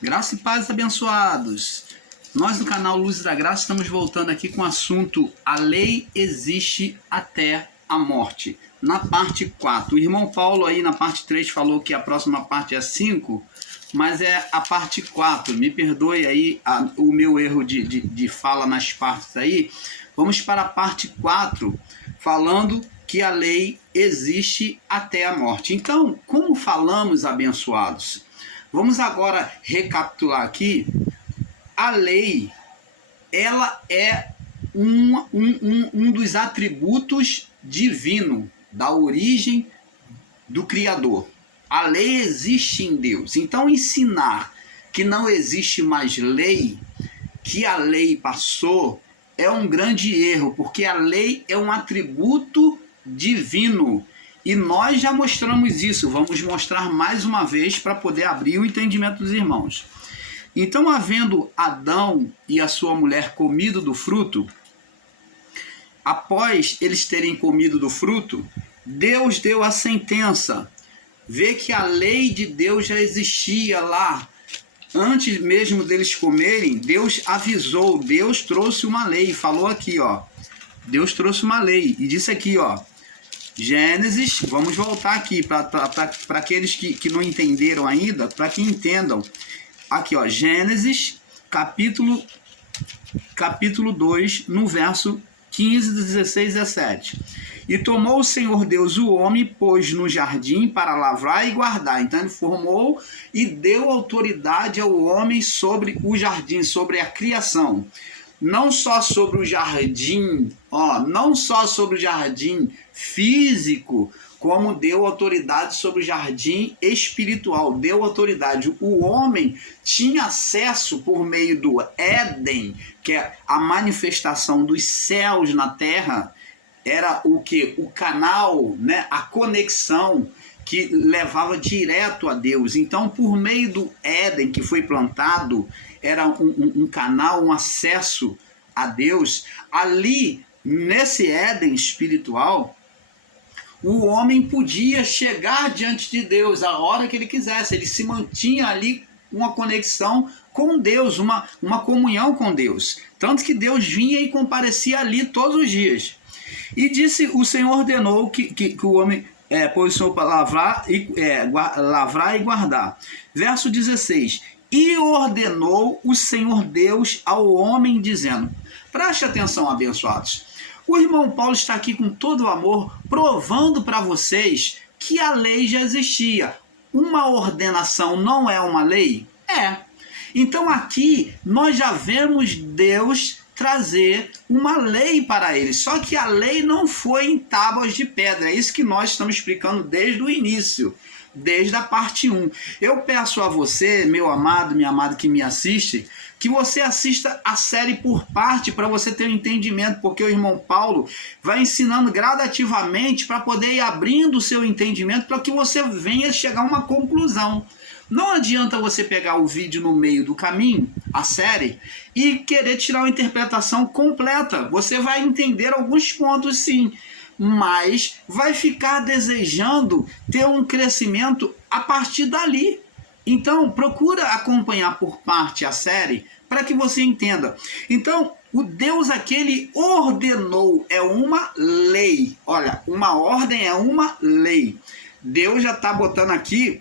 Graça e paz, abençoados. Nós do canal Luz da Graça estamos voltando aqui com o assunto A Lei Existe Até a Morte, na parte 4. O irmão Paulo aí na parte 3 falou que a próxima parte é 5, mas é a parte 4. Me perdoe aí o meu erro de fala nas partes aí. Vamos para a parte 4, falando que a lei existe até a morte. Então, como falamos, abençoados? Vamos agora recapitular aqui. A lei, ela é um dos atributos divinos da origem do Criador. A lei existe em Deus. Então, ensinar que não existe mais lei, que a lei passou, é um grande erro, porque a lei é um atributo divino. E nós já mostramos isso, vamos mostrar mais uma vez para poder abrir o entendimento dos irmãos. Então, havendo Adão e a sua mulher comido do fruto, após eles terem comido do fruto, Deus deu a sentença. Vê que a lei de Deus já existia lá. Antes mesmo deles comerem, Deus avisou, Deus trouxe uma lei, falou aqui, ó. Deus trouxe uma lei e disse aqui, ó. Gênesis, vamos voltar aqui para aqueles que não entenderam ainda, para que entendam. Aqui, ó, Gênesis, capítulo 2, no verso 15, 16 e 17. E tomou o Senhor Deus o homem, pôs no jardim para lavrar e guardar. Então ele formou e deu autoridade ao homem sobre o jardim, sobre a criação. Não só sobre o jardim, não só sobre o jardim físico, como deu autoridade sobre o jardim espiritual, deu autoridade. O homem tinha acesso por meio do Éden, que é a manifestação dos céus na terra, era o que? O canal, né? A conexão que levava direto a Deus. Então, por meio do Éden que foi plantado, era um canal, um acesso a Deus. Ali, nesse Éden espiritual, o homem podia chegar diante de Deus a hora que ele quisesse. Ele se mantinha ali uma conexão com Deus, uma comunhão com Deus. Tanto que Deus vinha e comparecia ali todos os dias. E disse, o Senhor ordenou que o homem pôs o Senhor para lavrar e guardar. Verso 16. E ordenou o Senhor Deus ao homem, dizendo... Preste atenção, abençoados. O irmão Paulo está aqui com todo o amor, provando para vocês que a lei já existia. Uma ordenação não é uma lei? É. Então aqui nós já vemos Deus trazer uma lei para ele. Só que a lei não foi em tábuas de pedra. É isso que nós estamos explicando desde o início, desde a parte 1. Eu peço a você, meu amado, minha amada que me assiste, que você assista a série por parte para você ter um entendimento, porque o irmão Paulo vai ensinando gradativamente para poder ir abrindo o seu entendimento para que você venha chegar a uma conclusão. Não adianta você pegar o vídeo no meio do caminho, a série, e querer tirar uma interpretação completa. Você vai entender alguns pontos sim, mas vai ficar desejando ter um crescimento a partir dali. Então, procura acompanhar por parte a série para que você entenda. Então, o Deus aquele ordenou, é uma lei. Olha, uma ordem é uma lei. Deus já está botando aqui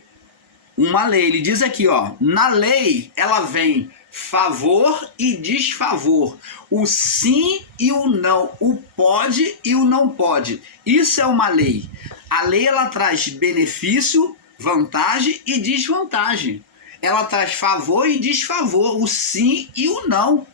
uma lei. Ele diz aqui, ó, na lei ela vem favor e desfavor, o sim e o não, o pode e o não pode. Isso é uma lei. A lei ela traz benefício, vantagem e desvantagem. Ela traz favor e desfavor, o sim e o não,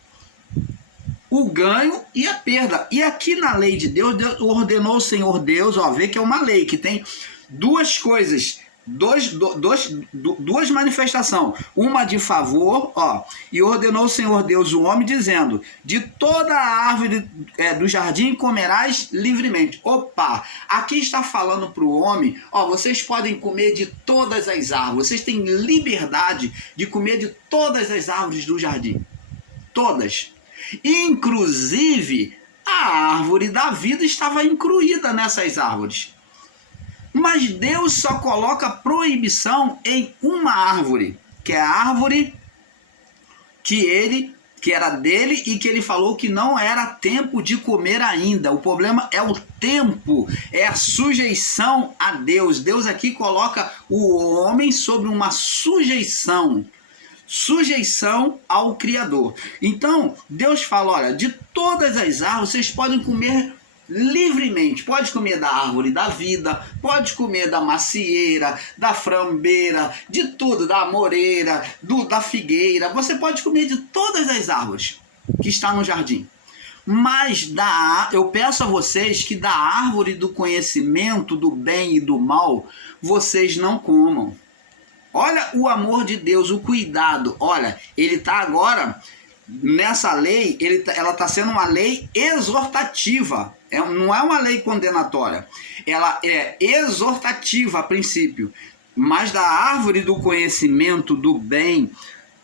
o ganho e a perda. E aqui na lei de Deus, Deus ordenou o Senhor Deus, ó, vê que é uma lei que tem duas coisas, duas manifestações, uma de favor, ó, e ordenou o Senhor Deus o homem, dizendo, de toda a árvore do jardim comerás livremente. Opa, aqui está falando para o homem, ó, vocês podem comer de todas as árvores, vocês têm liberdade de comer de todas as árvores do jardim, todas, inclusive a árvore da vida estava incluída nessas árvores. Mas Deus só coloca proibição em uma árvore, que é a árvore que era dele e que ele falou que não era tempo de comer ainda. O problema é o tempo, é a sujeição a Deus. Deus aqui coloca o homem sobre uma sujeição ao Criador. Então, Deus fala, olha, de todas as árvores vocês podem comer livremente. Pode comer da árvore da vida, pode comer da macieira, da frambeira, de tudo, da amoreira, da figueira. Você pode comer de todas as árvores que está no jardim. Mas eu peço a vocês que da árvore do conhecimento do bem e do mal, vocês não comam. Olha o amor de Deus, o cuidado. Olha, ele está agora, nessa lei, ela está sendo uma lei exortativa. Não é uma lei condenatória. Ela é exortativa a princípio. Mas da árvore do conhecimento do bem,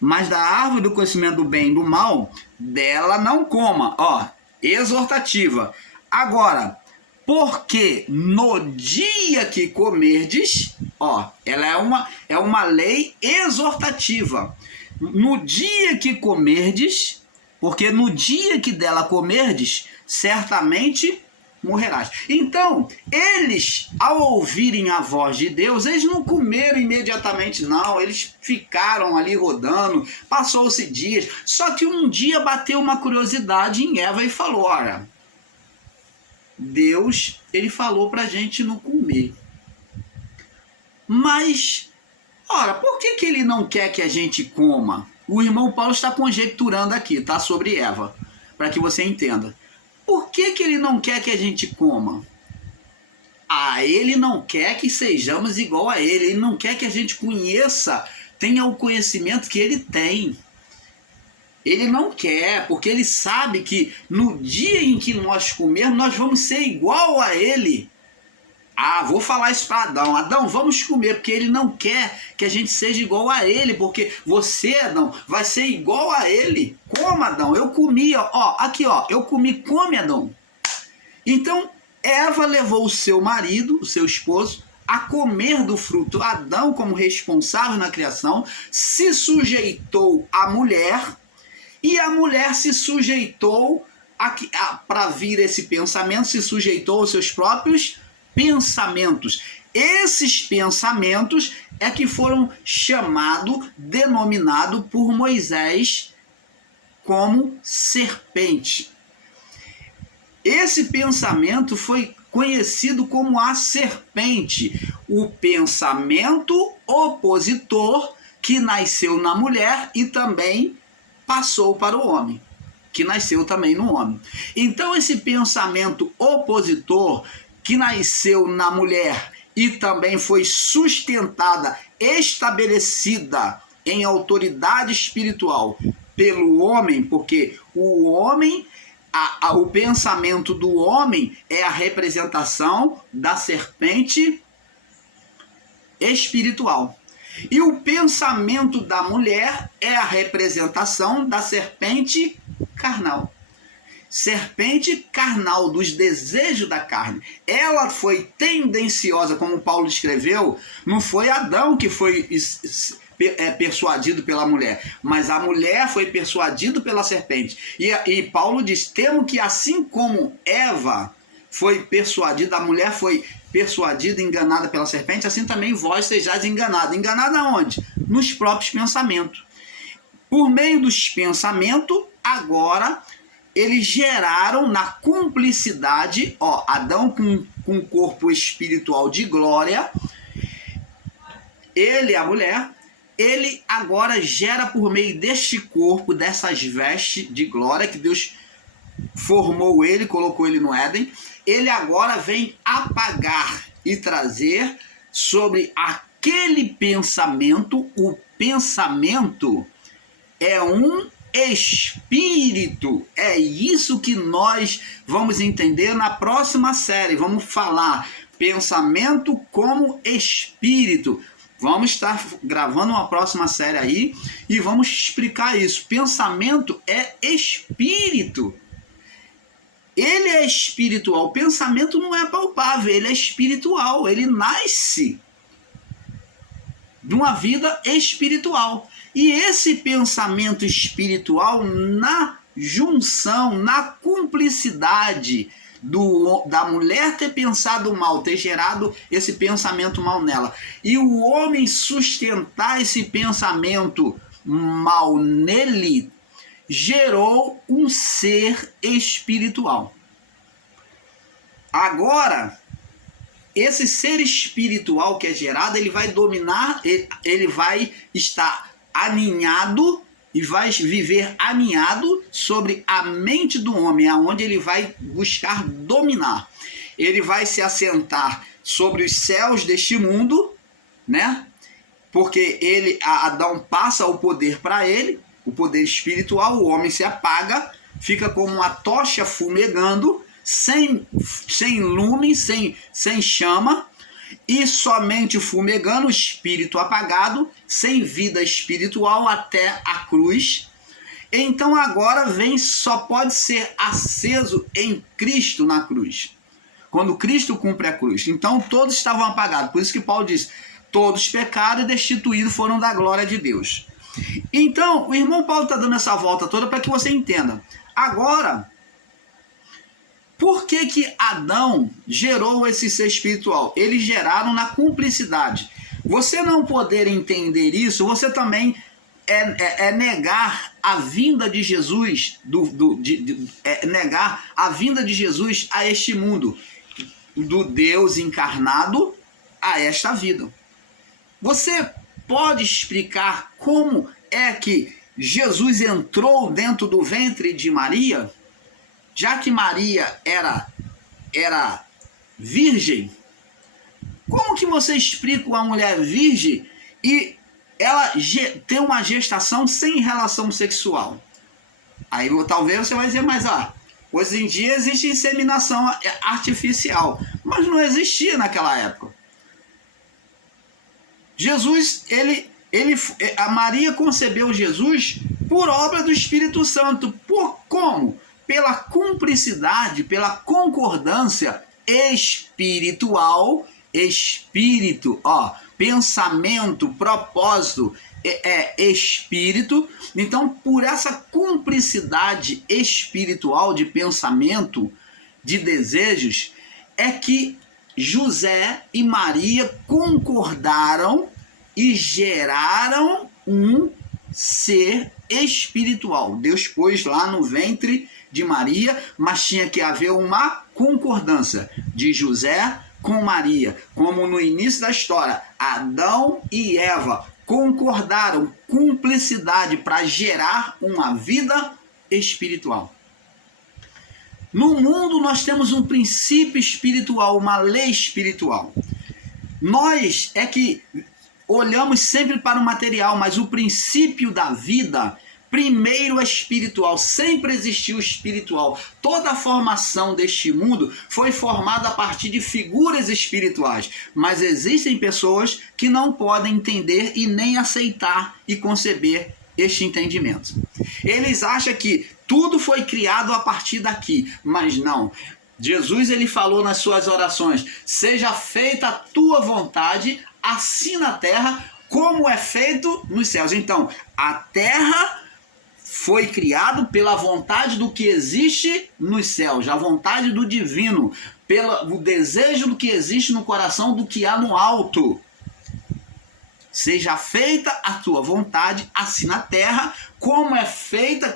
e do mal, dela não coma. Ó, exortativa. Agora, porque no dia que comerdes, ó, ela é uma lei exortativa. No dia que comerdes, porque no dia que dela comerdes, certamente morrerás. Então, eles, ao ouvirem a voz de Deus, eles não comeram imediatamente, não. Eles ficaram ali rodando, passou-se dias. Só que um dia bateu uma curiosidade em Eva e falou, olha, Deus, ele falou pra gente não comer. Mas, ora, por que ele não quer que a gente coma? O irmão Paulo está conjecturando aqui, tá? Sobre Eva, para que você entenda. Por que ele não quer que a gente coma? Ele não quer que sejamos igual a ele. Ele não quer que a gente tenha o conhecimento que ele tem. Ele não quer, porque ele sabe que no dia em que nós comermos, nós vamos ser igual a ele. Vou falar isso para Adão. Adão, vamos comer, porque ele não quer que a gente seja igual a ele, porque você, Adão, vai ser igual a ele. Coma, Adão, eu comi, ó, aqui, ó, eu comi, come, Adão. Então, Eva levou o seu marido, o seu esposo, a comer do fruto. Adão, como responsável na criação, se sujeitou à mulher, e a mulher se sujeitou, para vir esse pensamento, se sujeitou aos seus próprios pensamentos. Esses pensamentos é que foram denominado por Moisés como serpente. Esse pensamento foi conhecido como a serpente, o pensamento opositor que nasceu na mulher e também passou para o homem, que nasceu também no homem. Então esse pensamento opositor que nasceu na mulher e também foi sustentada, estabelecida em autoridade espiritual pelo homem, porque o homem, o pensamento do homem é a representação da serpente espiritual. E o pensamento da mulher é a representação da serpente carnal. Serpente carnal, dos desejos da carne. Ela foi tendenciosa, como Paulo escreveu, não foi Adão que foi persuadido pela mulher, mas a mulher foi persuadida pela serpente. E Paulo diz, temo que assim como Eva foi persuadida, a mulher foi persuadida, enganada pela serpente, assim também vós sejais enganados. Enganada aonde? Nos próprios pensamentos. Por meio dos pensamentos, agora eles geraram na cumplicidade, Adão com um corpo espiritual de glória, ele, a mulher, ele agora gera por meio deste corpo, dessas vestes de glória que Deus formou ele, colocou ele no Éden, ele agora vem apagar e trazer sobre aquele pensamento. O pensamento é um espírito. É isso que nós vamos entender na próxima série. Vamos falar pensamento como espírito. Vamos estar gravando uma próxima série aí e vamos explicar isso. Pensamento é espírito. Ele é espiritual. O pensamento não é palpável, ele é espiritual. Ele nasce de uma vida espiritual. E esse pensamento espiritual, na junção, na cumplicidade da mulher ter pensado mal, ter gerado esse pensamento mal nela, e o homem sustentar esse pensamento mal nele, gerou um ser espiritual. Agora, esse ser espiritual que é gerado, ele vai dominar, ele vai estar aninhado e vai viver aninhado sobre a mente do homem, aonde ele vai buscar dominar. Ele vai se assentar sobre os céus deste mundo, né? Porque Adão passa o poder para ele, o poder espiritual, o homem se apaga, fica como uma tocha fumegando, sem lume, sem chama, e somente fumegando, o espírito apagado, sem vida espiritual até a cruz. Então agora só pode ser aceso em Cristo na cruz, quando Cristo cumpre a cruz. Então todos estavam apagados, por isso que Paulo diz: todos pecaram e destituídos foram da glória de Deus. Então o irmão Paulo está dando essa volta toda para que você entenda. Agora, por que Adão gerou esse ser espiritual? Eles geraram na cumplicidade. Você não poder entender isso, você também é negar a vinda de Jesus, negar a vinda de Jesus a este mundo, do Deus encarnado a esta vida. Você pode explicar como é que Jesus entrou dentro do ventre de Maria? Já que Maria era virgem, como que você explica uma mulher virgem e ela tem uma gestação sem relação sexual? Aí talvez você vai dizer, mas hoje em dia existe inseminação artificial, mas não existia naquela época. Jesus, a Maria concebeu Jesus por obra do Espírito Santo. Como? Pela cumplicidade, pela concordância espiritual, pensamento, propósito, espírito. Então, por essa cumplicidade espiritual de pensamento, de desejos, é que José e Maria concordaram e geraram um ser espiritual. Deus pôs lá no ventre de Maria, mas tinha que haver uma concordância de José com Maria, como no início da história, Adão e Eva concordaram, cumplicidade para gerar uma vida espiritual. No mundo nós temos um princípio espiritual, uma lei espiritual. Nós é que olhamos sempre para o material, mas o princípio da vida primeiro é espiritual, sempre existiu espiritual. Toda a formação deste mundo foi formada a partir de figuras espirituais, mas existem pessoas que não podem entender e nem aceitar e conceber este entendimento. Eles acham que tudo foi criado a partir daqui, mas não. Jesus, ele falou nas suas orações: seja feita a tua vontade, assim na terra como é feito nos céus. Então, a terra foi criado pela vontade do que existe nos céus, a vontade do divino, pelo desejo do que existe no coração, do que há no alto. Seja feita a tua vontade, assim na terra, como é feita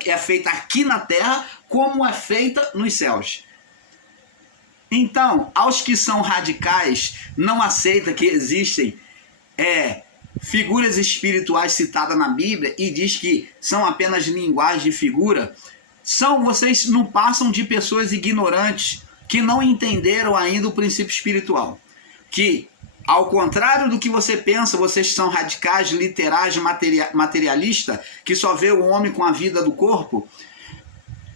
aqui na terra, como é feita nos céus. Então, aos que são radicais, não aceitam que existem figuras espirituais citadas na Bíblia e diz que são apenas linguagem de figura, vocês não passam de pessoas ignorantes que não entenderam ainda o princípio espiritual. Que, ao contrário do que você pensa, vocês são radicais, literais, materialistas, que só vê o homem com a vida do corpo.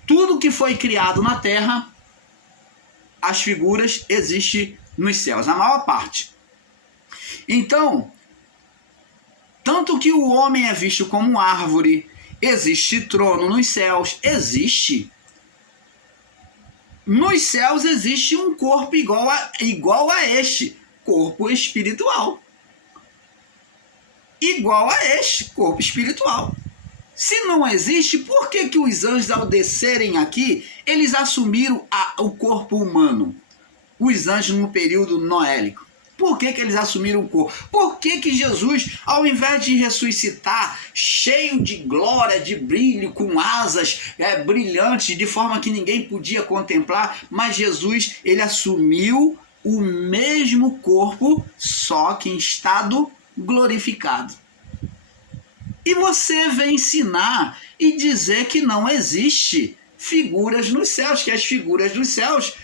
Tudo que foi criado na terra, as figuras existem nos céus, a maior parte. Então, tanto que o homem é visto como árvore, existe trono nos céus, existe. Nos céus existe um corpo igual a este, corpo espiritual. igual a este corpo espiritual. Se não existe, por que que os anjos, ao descerem aqui, eles assumiram o corpo humano? Os anjos no período noélico. Por que que eles assumiram o corpo? Por que que Jesus, ao invés de ressuscitar cheio de glória, de brilho, com asas brilhantes, de forma que ninguém podia contemplar, mas Jesus, ele assumiu o mesmo corpo, só que em estado glorificado. E você vem ensinar e dizer que não existe figuras nos céus, que as figuras dos céus,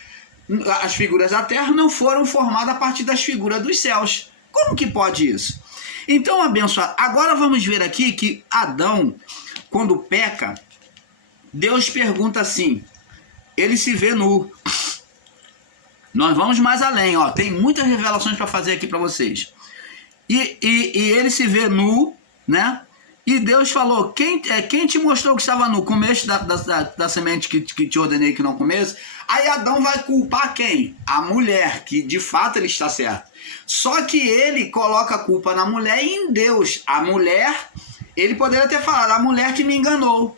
as figuras da terra não foram formadas a partir das figuras dos céus. Como que pode isso? Então, abençoado, agora vamos ver aqui que Adão, quando peca, Deus pergunta assim, ele se vê nu. Nós vamos mais além, ó, tem muitas revelações para fazer aqui para vocês. E ele se vê nu, né? E Deus falou, quem te mostrou que estava nu? Comeste da semente que te ordenei que não comesse? Aí Adão vai culpar quem? A mulher, que de fato ele está certo. Só que ele coloca a culpa na mulher e em Deus. A mulher, ele poderia ter falado, a mulher que me enganou,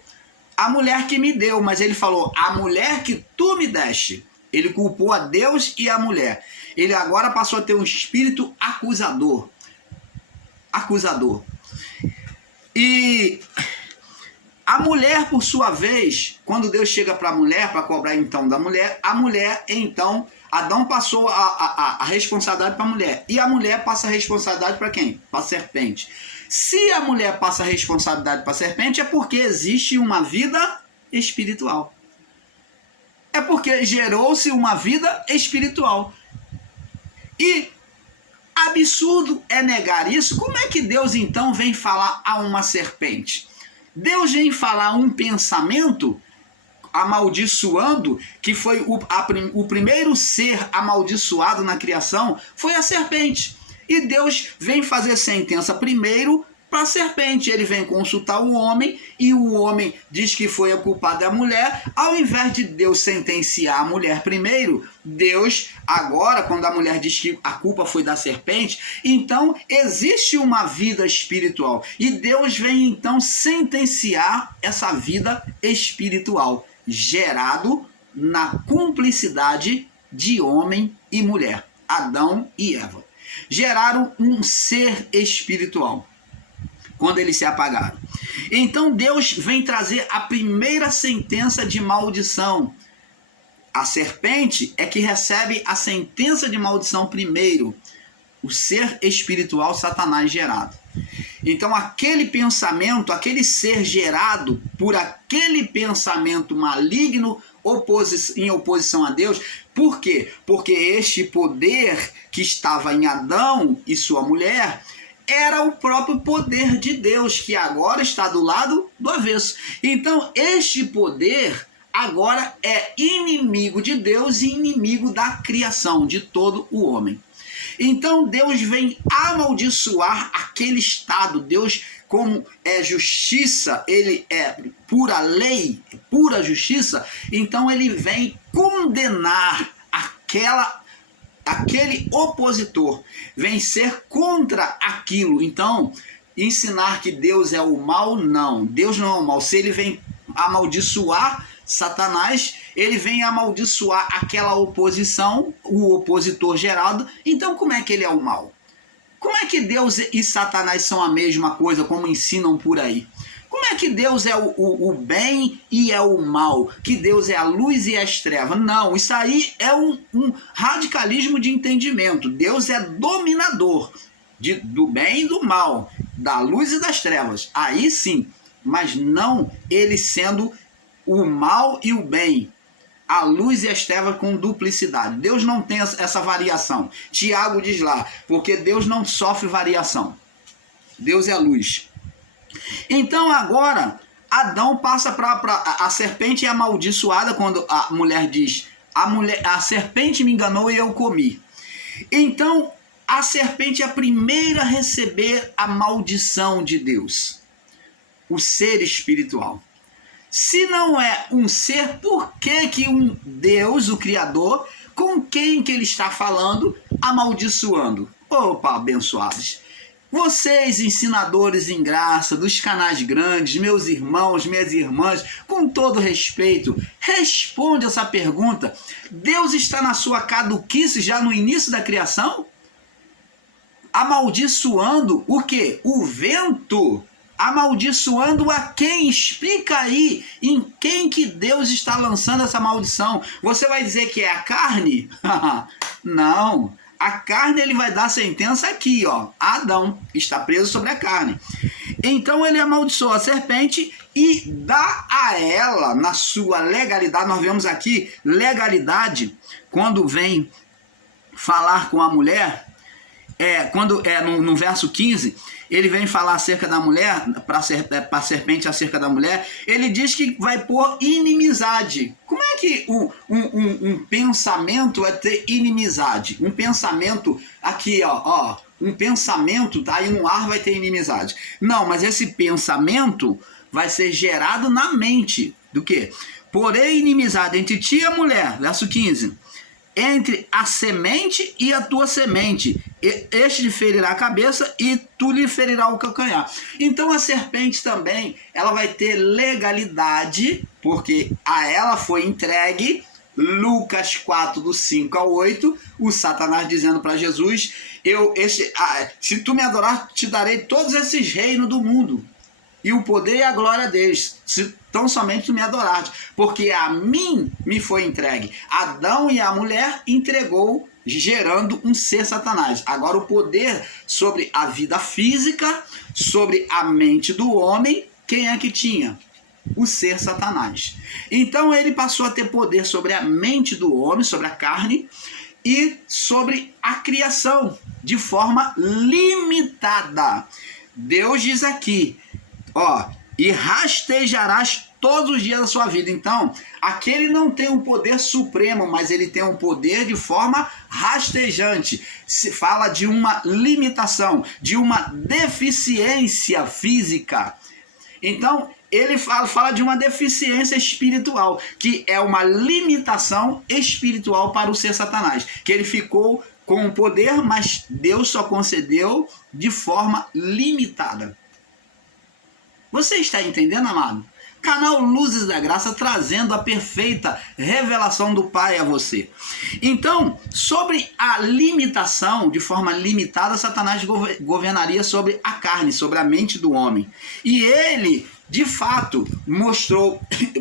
a mulher que me deu, mas ele falou, a mulher que tu me deste. Ele culpou a Deus e a mulher. Ele agora passou a ter um espírito acusador. Acusador. E a mulher, por sua vez, quando Deus chega para a mulher, para cobrar então da mulher, a mulher, então, Adão passou a responsabilidade para a mulher. E a mulher passa a responsabilidade para quem? Para a serpente. Se a mulher passa a responsabilidade para a serpente, é porque existe uma vida espiritual. É porque gerou-se uma vida espiritual. E absurdo é negar isso. Como é que Deus então vem falar a uma serpente? Deus vem falar um pensamento amaldiçoando, que foi o primeiro ser amaldiçoado na criação, foi a serpente. E Deus vem fazer sentença primeiro para a serpente. Ele vem consultar o homem e o homem diz que foi a culpada da mulher. Ao invés de Deus sentenciar a mulher primeiro, Deus agora, quando a mulher diz que a culpa foi da serpente, então existe uma vida espiritual. E Deus vem então sentenciar essa vida espiritual, gerado na cumplicidade de homem e mulher, Adão e Eva. Geraram um ser espiritual quando eles se apagaram. Então Deus vem trazer a primeira sentença de maldição. A serpente é que recebe a sentença de maldição primeiro, o ser espiritual Satanás gerado. Então aquele pensamento, aquele ser gerado por aquele pensamento maligno em oposição a Deus. Por quê? Porque este poder que estava em Adão e sua mulher era o próprio poder de Deus, que agora está do lado do avesso. Então este poder agora é inimigo de Deus e inimigo da criação, de todo o homem. Então Deus vem amaldiçoar aquele estado. Deus, como é justiça, ele é pura lei, pura justiça, então ele vem condenar aquele opositor, vem ser contra aquilo. Então, ensinar que Deus é o mal, não. Deus não é o mal. Se ele vem amaldiçoar Satanás, ele vem amaldiçoar aquela oposição, o opositor gerado. Então, como é que ele é o mal? Como é que Deus e Satanás são a mesma coisa, como ensinam por aí? Como é que Deus é o bem e é o mal? Que Deus é a luz e as trevas? Não, isso aí é um radicalismo de entendimento. Deus é dominador do bem e do mal, da luz e das trevas. Aí sim, mas não ele sendo o mal e o bem, a luz e as trevas com duplicidade. Deus não tem essa variação. Tiago diz lá, porque Deus não sofre variação. Deus é a luz. Então agora, Adão passa para a serpente é amaldiçoada quando a mulher diz, a serpente me enganou e eu comi. Então, a serpente é a primeira a receber a maldição de Deus. O ser espiritual. Se não é um ser, por que um Deus, o Criador, com quem que ele está falando, amaldiçoando? Opa, abençoados. Vocês, ensinadores em graça, dos canais grandes, meus irmãos, minhas irmãs, com todo respeito, responde essa pergunta. Deus está na sua caduquice já no início da criação? Amaldiçoando o quê? O vento. Amaldiçoando a quem? Explica aí em quem que Deus está lançando essa maldição. Você vai dizer que é a carne? Não. A carne, ele vai dar a sentença aqui, ó. Adão está preso sobre a carne. Então ele amaldiçoa a serpente e dá a ela, na sua legalidade, nós vemos aqui, legalidade, quando vem falar com a mulher, no verso 15, ele vem falar acerca da mulher, para a serpente acerca da mulher, ele diz que vai pôr inimizade. Como é que um pensamento é ter inimizade? Um pensamento, aqui ó, um pensamento, tá aí no ar vai ter inimizade. Não, mas esse pensamento vai ser gerado na mente. Do quê? Porém inimizade entre ti e a mulher, verso 15. Entre a semente e a tua semente, este lhe ferirá a cabeça e tu lhe ferirá o calcanhar. Então a serpente também, ela vai ter legalidade, porque a ela foi entregue, Lucas 4, do 5 ao 8, o Satanás dizendo para Jesus, se tu me adorar, te darei todos esses reinos do mundo, e o poder e a glória deles, se tão somente tu me adoraste, porque a mim me foi entregue. Adão e a mulher entregou, gerando um ser Satanás. Agora o poder sobre a vida física, sobre a mente do homem, quem é que tinha? O ser Satanás. Então ele passou a ter poder sobre a mente do homem, sobre a carne, e sobre a criação, de forma limitada. Deus diz aqui, ó, e rastejarás todos os dias da sua vida. Então, aquele não tem um poder supremo, mas ele tem um poder de forma rastejante. Se fala de uma limitação, de uma deficiência física. Então, ele fala de uma deficiência espiritual, que é uma limitação espiritual para o ser Satanás, que ele ficou com o poder, mas Deus só concedeu de forma limitada. Você está entendendo, amado? Canal Luzes da Graça trazendo a perfeita revelação do Pai a você. Então, sobre a limitação, de forma limitada, Satanás governaria sobre a carne, sobre a mente do homem. E ele, de fato,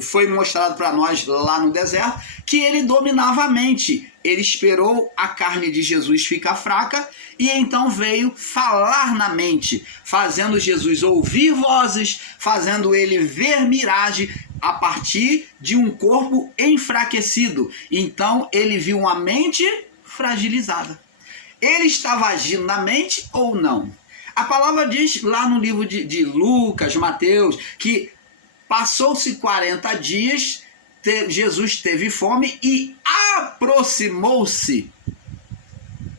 foi mostrado para nós lá no deserto, que ele dominava a mente. Ele esperou a carne de Jesus ficar fraca e então veio falar na mente, fazendo Jesus ouvir vozes, fazendo ele ver miragem a partir de um corpo enfraquecido. Então ele viu uma mente fragilizada. Ele estava agindo na mente ou não? A palavra diz lá no livro de Lucas, Mateus, que passou-se 40 dias, Jesus teve fome e aproximou-se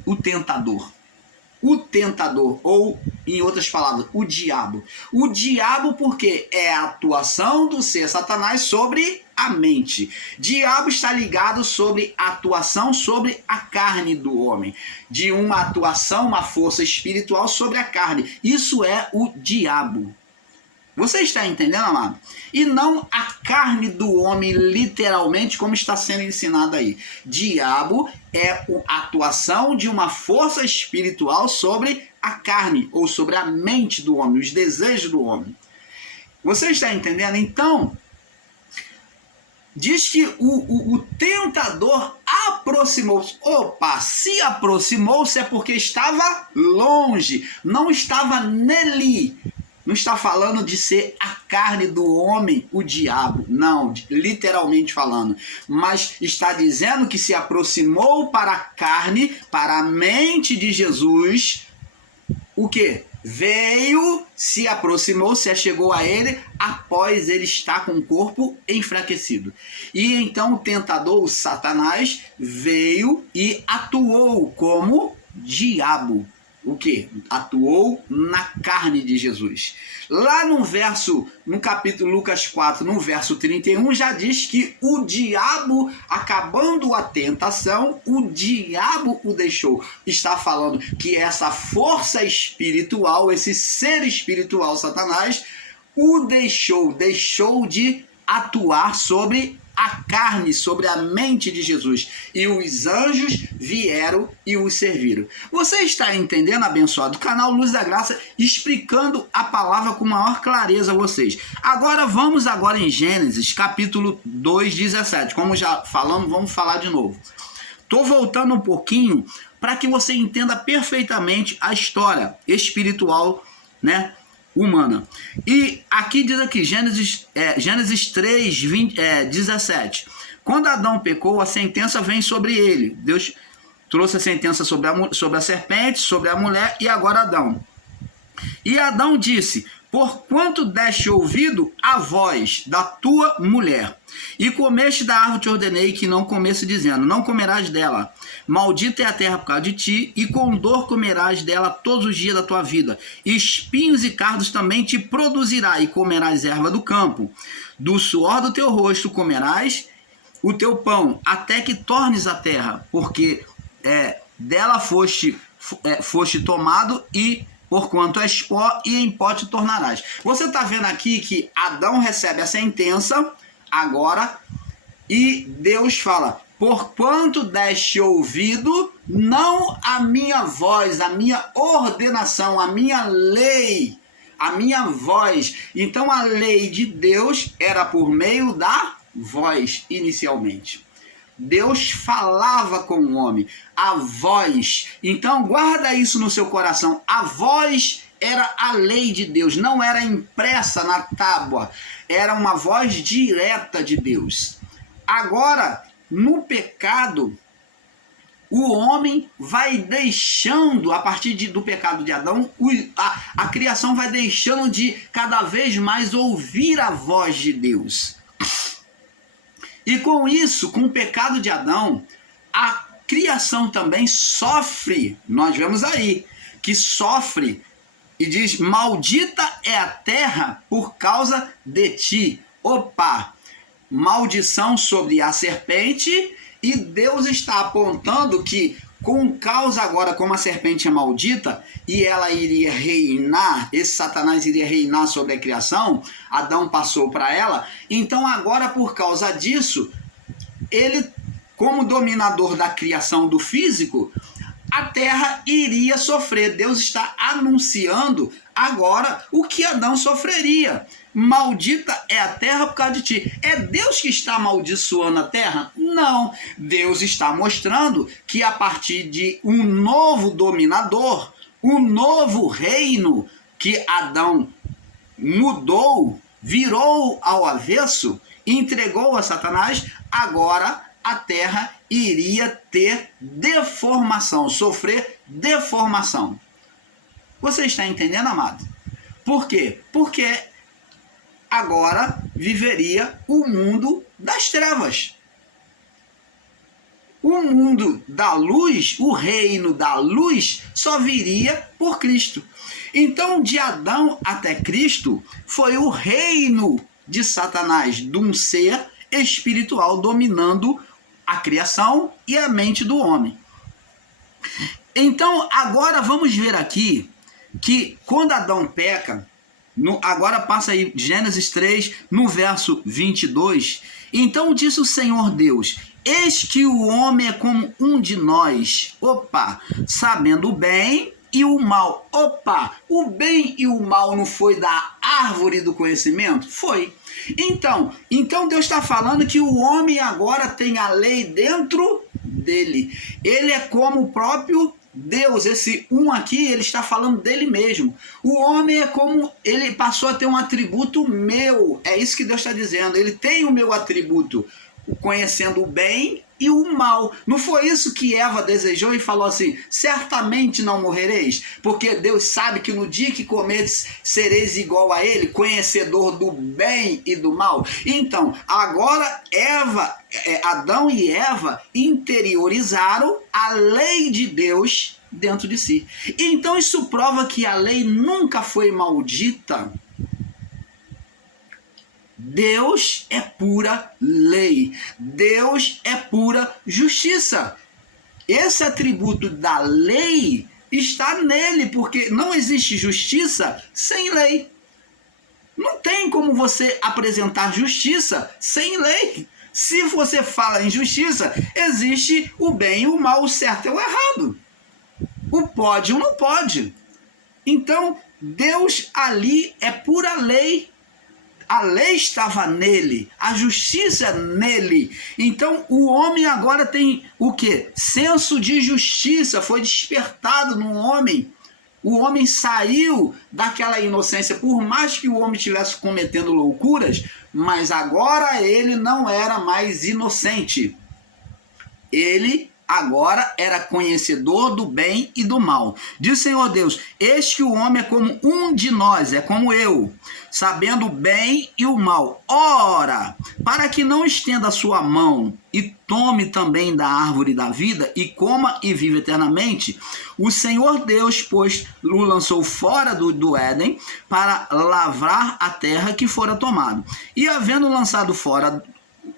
o tentador. O tentador, ou em outras palavras, o diabo. O diabo porque é a atuação do ser Satanás sobre a mente. Diabo está ligado sobre a atuação sobre a carne do homem. De uma atuação, uma força espiritual sobre a carne. Isso é o diabo. Você está entendendo, amado? E não a carne do homem, literalmente, como está sendo ensinado aí. Diabo é a atuação de uma força espiritual sobre a carne, ou sobre a mente do homem, os desejos do homem. Você está entendendo? Então, diz que o tentador aproximou-se. Opa, se aproximou-se é porque estava longe, não estava nele. Não está falando de ser a carne do homem, o diabo. Não, literalmente falando. Mas está dizendo que se aproximou para a carne, para a mente de Jesus. O quê? Veio, se aproximou, se achegou a ele, após ele estar com o corpo enfraquecido. E então o tentador, o Satanás, veio e atuou como diabo. o quê? Atuou na carne de Jesus. Lá no capítulo Lucas 4, no verso 31, já diz que o diabo, acabando a tentação, o diabo o deixou. Está falando que essa força espiritual, esse ser espiritual, Satanás, o deixou de atuar sobre a carne, sobre a mente de Jesus. E os anjos vieram e os serviram. Você está entendendo, abençoado? O canal Luz da Graça explicando a palavra com maior clareza a vocês. Agora vamos em Gênesis, capítulo 2, 17. Como já falamos, vamos falar de novo. Estou voltando um pouquinho para que você entenda perfeitamente a história espiritual, né, humana. E aqui diz aqui, Gênesis 3, 17. Quando Adão pecou, a sentença vem sobre ele. Deus trouxe a sentença sobre a serpente, sobre a mulher e agora Adão. E Adão disse: porquanto deste ouvido à voz da tua mulher, e comeste da árvore te ordenei que não comesse, dizendo: não comerás dela. Maldita é a terra por causa de ti, e com dor comerás dela todos os dias da tua vida. Espinhos e cardos também te produzirá, e comerás erva do campo. Do suor do teu rosto comerás o teu pão, até que tornes a terra, porque dela foste tomado, e porquanto és pó, e em pó te tornarás. Você está vendo aqui que Adão recebe a sentença agora, e Deus fala: porquanto deste ouvido, não a minha voz, a minha ordenação, a minha lei, a minha voz. Então a lei de Deus era por meio da voz, inicialmente. Deus falava com o homem, a voz. Então guarda isso no seu coração. A voz era a lei de Deus, não era impressa na tábua, era uma voz direta de Deus. Agora, no pecado, o homem vai deixando, a partir do pecado de Adão, a criação vai deixando de cada vez mais ouvir a voz de Deus. E com isso, com o pecado de Adão, a criação também sofre. Nós vemos aí que sofre e diz: maldita é a terra por causa de ti. Opa! Maldição sobre a serpente, e Deus está apontando que, com causa agora, como a serpente é maldita, e ela iria reinar, esse Satanás iria reinar sobre a criação, Adão passou para ela, então agora, por causa disso, ele, como dominador da criação do físico, a terra iria sofrer. Deus está anunciando agora o que Adão sofreria. Maldita é a terra por causa de ti. É Deus que está amaldiçoando a terra? Não. Deus está mostrando que a partir de um novo dominador, um novo reino que Adão mudou, virou ao avesso, entregou a Satanás, agora a terra iria ter deformação, sofrer deformação. Você está entendendo, amado? Por quê? Porque agora viveria o mundo das trevas. O mundo da luz, o reino da luz, só viria por Cristo. Então, de Adão até Cristo, foi o reino de Satanás, de um ser espiritual dominando a criação e a mente do homem. Então, agora vamos ver aqui que quando Adão peca, agora passa aí Gênesis 3, no verso 22. Então disse o Senhor Deus: eis que o homem é como um de nós, sabendo o bem e o mal. O bem e o mal não foi da árvore do conhecimento? Foi. Então Deus está falando que o homem agora tem a lei dentro dele. Ele é como o próprio Deus. Esse aqui, ele está falando dele mesmo. O homem é como, ele passou a ter um atributo meu. É isso que Deus está dizendo. Ele tem o meu atributo, conhecendo o bem e o mal. Não foi isso que Eva desejou e falou assim: certamente não morrereis? Porque Deus sabe que no dia que comerdes sereis igual a ele, conhecedor do bem e do mal. Então, agora Adão e Eva interiorizaram a lei de Deus dentro de si. Então isso prova que a lei nunca foi maldita. Deus é pura lei. Deus é pura justiça. Esse atributo da lei está nele, porque não existe justiça sem lei. Não tem como você apresentar justiça sem lei. Se você fala em justiça, existe o bem e o mal, o certo e o errado. O pode e o não pode. Então, Deus ali é pura lei. A lei estava nele, a justiça nele. Então o homem agora tem o quê? Senso de justiça, foi despertado no homem. O homem saiu daquela inocência, por mais que o homem estivesse cometendo loucuras, mas agora ele não era mais inocente. Ele agora era conhecedor do bem e do mal. Diz o Senhor Deus: eis que o homem é como um de nós, é como eu, sabendo o bem e o mal. Ora, para que não estenda a sua mão e tome também da árvore da vida e coma e viva eternamente, o Senhor Deus, pois, o lançou fora do Éden para lavrar a terra que fora tomado. E havendo lançado fora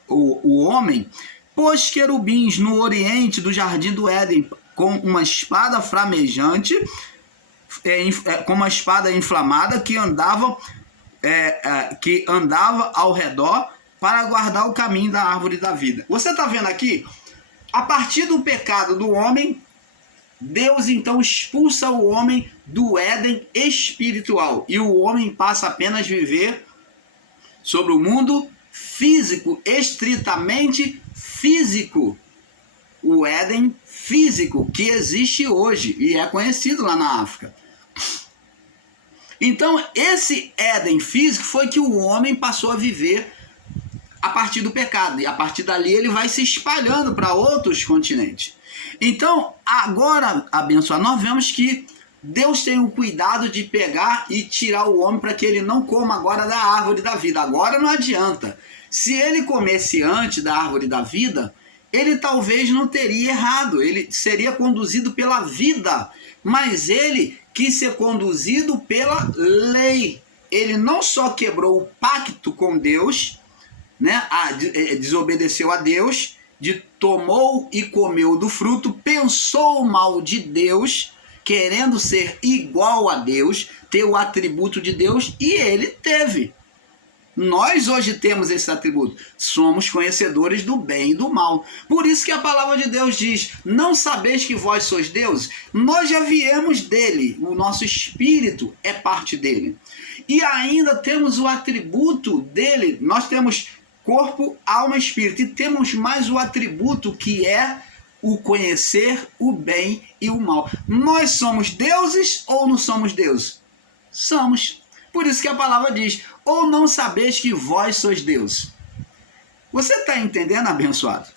o homem, pôs querubins no oriente do jardim do Éden, com uma espada flamejante, com uma espada inflamada que andava ao redor para guardar o caminho da árvore da vida. Você está vendo aqui? A partir do pecado do homem, Deus então expulsa o homem do Éden espiritual. E o homem passa apenas a viver sobre o mundo físico, estritamente físico. O Éden físico que existe hoje e é conhecido lá na África. Então, esse Éden físico foi que o homem passou a viver a partir do pecado. E a partir dali ele vai se espalhando para outros continentes. Então, agora, abençoado, nós vemos que Deus tem o cuidado de pegar e tirar o homem para que ele não coma agora da árvore da vida. Agora não adianta. Se ele comesse antes da árvore da vida, ele talvez não teria errado. Ele seria conduzido pela vida. Mas ele quis ser conduzido pela lei. Ele não só quebrou o pacto com Deus, né, desobedeceu a Deus, tomou e comeu do fruto, pensou o mal de Deus, querendo ser igual a Deus, ter o atributo de Deus, e ele teve. Nós hoje temos esse atributo. Somos conhecedores do bem e do mal. Por isso que a palavra de Deus diz: não sabeis que vós sois deuses? Nós já viemos dele. O nosso espírito é parte dele. E ainda temos o atributo dele. Nós temos corpo, alma e espírito. E temos mais o atributo que é o conhecer o bem e o mal. Nós somos deuses ou não somos deuses? Somos. Por isso que a palavra diz: ou não sabeis que vós sois Deus? Você está entendendo, abençoado?